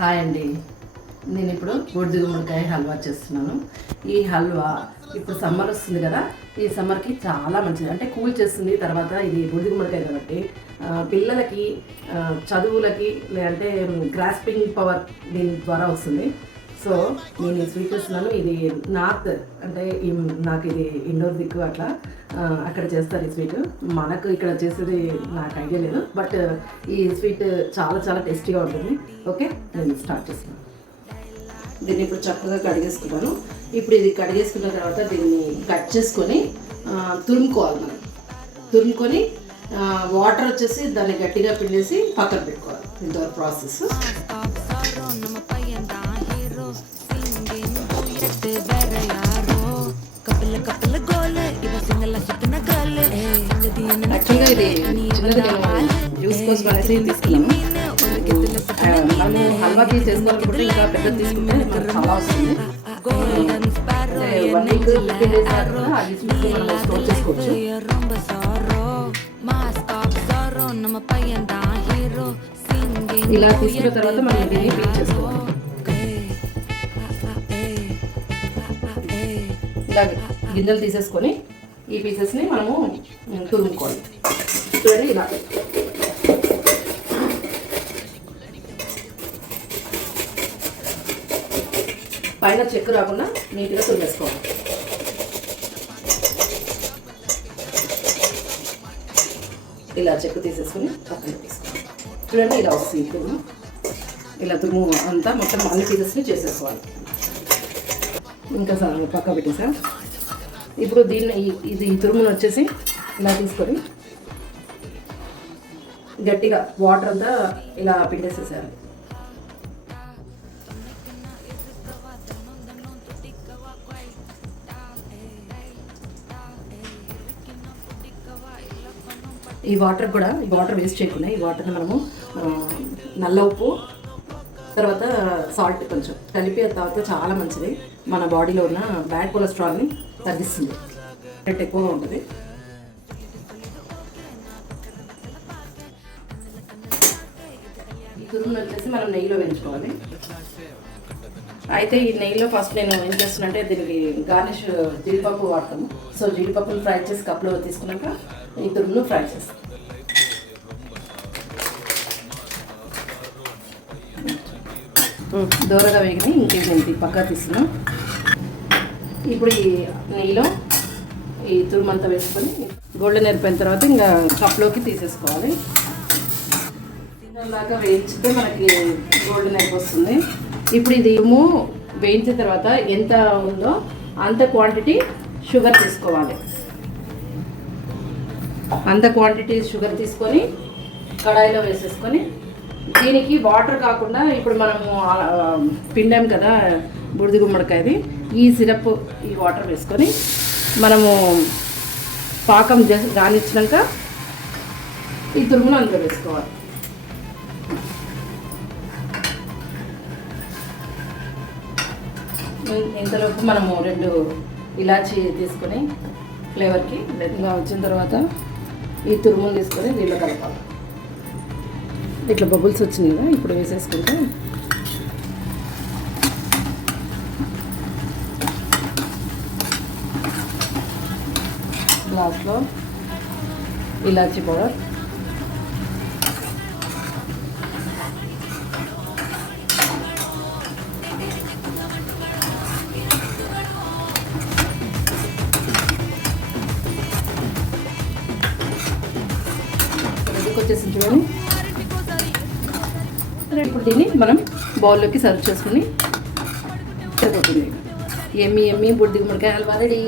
Hi అండి. నేను ఇప్పుడు బూడిద గుమ్మడికాయ హల్వా చేస్తున్నాను. ఈ హల్వా ఇప్పుడు సమ్మర్ వస్తుంది కదా, ఈ సమ్మర్కి చాలా మంచిది. అంటే కూల్ చేస్తుంది. తర్వాత ఇది బూడిద గుమ్మడికాయ కాబట్టి పిల్లలకి చదువులకి లేదంటే గ్రాస్పింగ్ పవర్ దీని ద్వారా వస్తుంది. సో నేను ఈ స్వీట్ చేస్తున్నాను. ఇది నార్త్ అంటే నాకు ఇది ఇండోర్ దిక్కు అట్లా అక్కడ చేస్తారు ఈ స్వీట్. మనకు ఇక్కడ చేసేది నాకు ఐడియా లేదు, బట్ ఈ స్వీట్ చాలా చాలా టేస్టీగా ఉంటుంది. ఓకే, నేను స్టార్ట్ చేస్తున్నాను. దీన్ని ఇప్పుడు చక్కగా కడిగేసుకున్నాను. ఇప్పుడు ఇది కడిగేసుకున్న తర్వాత దీన్ని కట్ చేసుకొని తురుముకోవాలి. మనం తురుముకొని వాటర్ వచ్చేసి దాన్ని గట్టిగా పిండేసి పక్కన పెట్టుకోవాలి. ఇంతవరకు ప్రాసెస్. యాక్చువల్గా ఇది చిన్నది జ్యూస్ కోసం అనేసి తీసుకున్నాము. మనము హల్వా చేసుకోవాలనుకుంటే ఇంకా పెద్దది తీసుకుంటే చాలా వస్తుంది. 1 వీక్ 15 days అది స్టోర్ చేసుకోవచ్చు. ఇలా తీసుకున్న తర్వాత మనం దీన్ని పీల్ చేసుకోవాలి. ఇలా గింజలు తీసేసుకొని ఈ పీసెస్ని మనము తురుముకోవాలి. చూడండి, ఇలా పైన చెక్కు రాకుండా నీట్గా తురిమేసుకోవాలి. ఇలా చెక్కు తీసేసుకొని పక్కన తీసుకోవాలి. చూడండి, ఇలా వస్తుంది తురుము. ఇలా తురుము అంతా మొత్తం అన్ని పీసెస్ని చేసేసుకోవాలి. ఇంకా పక్క పెట్టేసా. ఇప్పుడు దీన్ని ఇది తురుమును వచ్చేసి ఇలా తీసుకొని గట్టిగా వాటర్ అంతా ఇలా పిండేసేసారు. ఈ వాటర్ వేస్ట్ చేయకుండా ఈ వాటర్ని మనము నల్ల ఉప్పు తర్వాత సాల్ట్ కొంచెం కలిపి తాగితే చాలా మంచిది. మన బాడీలో ఉన్న బ్యాడ్ కొలెస్ట్రాల్ని తగ్గిస్తుంది. రేట్ ఎక్కువగా ఉంటుంది. ఈ తురుమును వచ్చేసి మనం నెయ్యిలో వేయించుకోవాలి. అయితే ఈ నెయ్యిలో ఫస్ట్ నేను ఏం చేస్తున్నంటే దీనికి గార్నిష్ జీడిపప్పు వాడతాము. సో జీడిపప్పును ఫ్రై చేసి కప్లో తీసుకున్నాక ఈ తురుమును ఫ్రై చేస్తాం. దూరగా వేగినాయి. ఇంకేంటి పక్కా తీస్తున్నాం. ఇప్పుడు ఈ నెయ్యిలో ఈ తురుమంతా వేసుకొని గోల్డెన్ ఎరిపోయిన తర్వాత ఇంకా కప్లోకి తీసేసుకోవాలి. దాకా వేయించితే మనకి గోల్డెన్ ఎయిర్ వస్తుంది. ఇప్పుడు ఇది వేయించిన తర్వాత ఎంత ఉందో అంత క్వాంటిటీ షుగర్ తీసుకోవాలి. అంత క్వాంటిటీ షుగర్ తీసుకొని కడాయిలో వేసేసుకొని దీనికి వాటర్ కాకుండా ఇప్పుడు మనము పిండాం కదా బూడిద గుమ్మడికాయది, ఈ సిరప్ ఈ వాటర్ వేసుకొని మనము పాకం రానిచ్చినాక ఈ తురుమును అందులో వేసుకోవాలి. ఇంతలోపు మనము 2 ఇలాచీ తీసుకొని ఫ్లేవర్కి ఇలా వచ్చిన తర్వాత ఈ తురుమును తీసుకొని దీంట్లో కలపాలి. ఇట్లా బబుల్స్ వచ్చినాయి కదా, ఇప్పుడు వేసేసుకుంటే లాస్ట్లో ఇలాచీ పౌడర్, వచ్చేసి చూడండి. ఇప్పుడు దీన్ని మనం బౌల్లోకి సర్వ్ చేసుకుని సరిపోతుంది. ఎమ్మి బూడిద గుమ్మడికాయ హల్వా రెడీ.